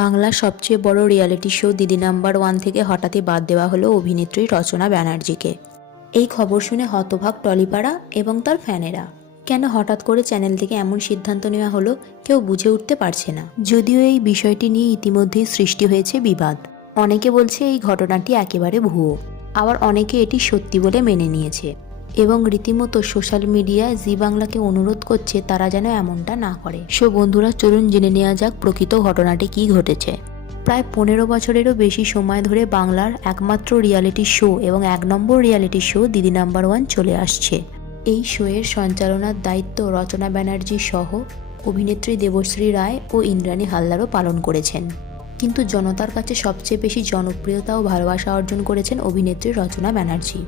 বাংলার সবচেয়ে বড় রিয়েলিটি শো দিদি নাম্বার ওয়ান থেকে হঠাৎই বাদ দেওয়া হলো অভিনেত্রী রচনা ব্যানার্জিকে। এই খবর শুনে হতবাক টলিপাড়া এবং তার ফ্যানেরা। কেন হঠাৎ করে চ্যানেল থেকে এমন সিদ্ধান্ত নেওয়া হলো কেউ বুঝে উঠতে পারছে না। যদিও এই বিষয়টি নিয়ে ইতিমধ্যেই সৃষ্টি হয়েছে বিবাদ। অনেকে বলছে এই ঘটনাটি একেবারে ভুয়ো, আবার অনেকে এটি সত্যি বলে মেনে নিয়েছে এবং রীতিমতো সোশ্যাল মিডিয়ায় জি বাংলাকে অনুরোধ করছে তারা যেন এমনটা না করে। সো বন্ধুরা, চলুন জেনে নেওয়া যাক প্রকৃত ঘটনাটি কি ঘটেছে। প্রায় 15 বছরেরও বেশি সময় ধরে বাংলার একমাত্র রিয়ালিটি শো এবং 1 নম্বর রিয়ালিটি শো দিদি নাম্বার ওয়ান চলে আসছে। এই শোয়ের সঞ্চালনার দায়িত্ব রচনা ব্যানার্জি সহ অভিনেত্রী দেবশ্রী রায় ও ইন্দ্রাণী হালদারও পালন করেছেন। কিন্তু জনতার কাছে সবচেয়ে বেশি জনপ্রিয়তা ও ভালোবাসা অর্জন করেছেন অভিনেত্রী রচনা ব্যানার্জি।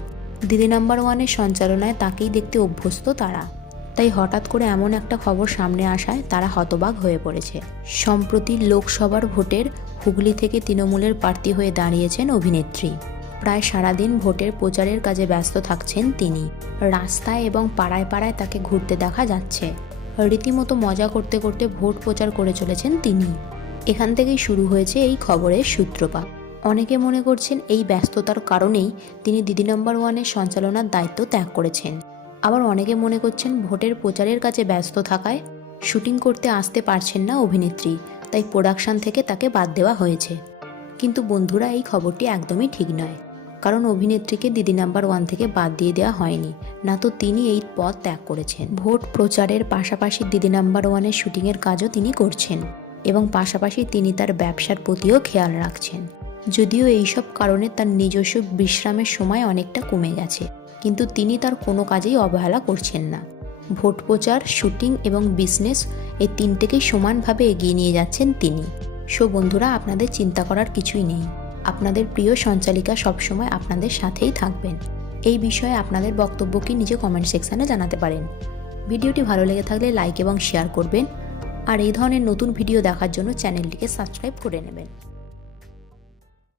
দিদি নাম্বার ওয়ানের সঞ্চালনায় তাকেই দেখতে অভ্যস্ত তারা, তাই হঠাৎ করে এমন একটা খবর সামনে আসায় তারা হতবাক হয়ে পড়েছে। সম্প্রতি লোকসভার ভোটের হুগলি থেকে তৃণমূলের প্রার্থী হয়ে দাঁড়িয়েছেন অভিনেত্রী। প্রায় সারাদিন ভোটের প্রচারের কাজে ব্যস্ত থাকছেন তিনি। রাস্তায় এবং পাড়ায় পাড়ায় তাকে ঘুরতে দেখা যাচ্ছে। রীতিমতো মজা করতে করতে ভোট প্রচার করে চলেছেন তিনি। এখান থেকেই শুরু হয়েছে এই খবরের সূত্রপাত। অনেকে মনে করছেন এই ব্যস্ততার কারণেই তিনি দিদি নাম্বার ওয়ানের সঞ্চালনার দায়িত্ব ত্যাগ করেছেন। আবার অনেকে মনে করছেন ভোটের প্রচারের কাছে ব্যস্ত থাকায় শুটিং করতে আসতে পারছেন না অভিনেত্রী, তাই প্রোডাকশন থেকে তাকে বাদ দেওয়া হয়েছে। কিন্তু বন্ধুরা, এই খবরটি একদমই ঠিক নয়, কারণ অভিনেত্রীকে দিদি নাম্বার ওয়ান থেকে বাদ দিয়ে দেওয়া হয়নি, না তো তিনি এই পদ ত্যাগ করেছেন। ভোট প্রচারের পাশাপাশি দিদি নাম্বার ওয়ানের শুটিংয়ের কাজও তিনি করছেন এবং পাশাপাশি তিনি তার ব্যবসার প্রতিও খেয়াল রাখছেন। যদিও এইসব কারণে তার নিজস্ব বিশ্রামের সময় অনেকটা কমে গেছে, কিন্তু তিনি তার কোনো কাজেই অবহেলা করছেন না। ভোট প্রচার, শুটিং এবং বিজনেস এই তিনটেকেই সমানভাবে এগিয়ে নিয়ে যাচ্ছেন তিনি। সো বন্ধুরা, আপনাদের চিন্তা করার কিছুই নেই। আপনাদের প্রিয় সঞ্চালিকা সবসময় আপনাদের সাথেই থাকবেন। এই বিষয়ে আপনাদের বক্তব্য কি নিজে কমেন্ট সেকশানে জানাতে পারেন। ভিডিওটি ভালো লেগে থাকলে লাইক এবং শেয়ার করবেন, আর এই ধরনের নতুন ভিডিও দেখার জন্য চ্যানেলটিকে সাবস্ক্রাইব করে নেবেন।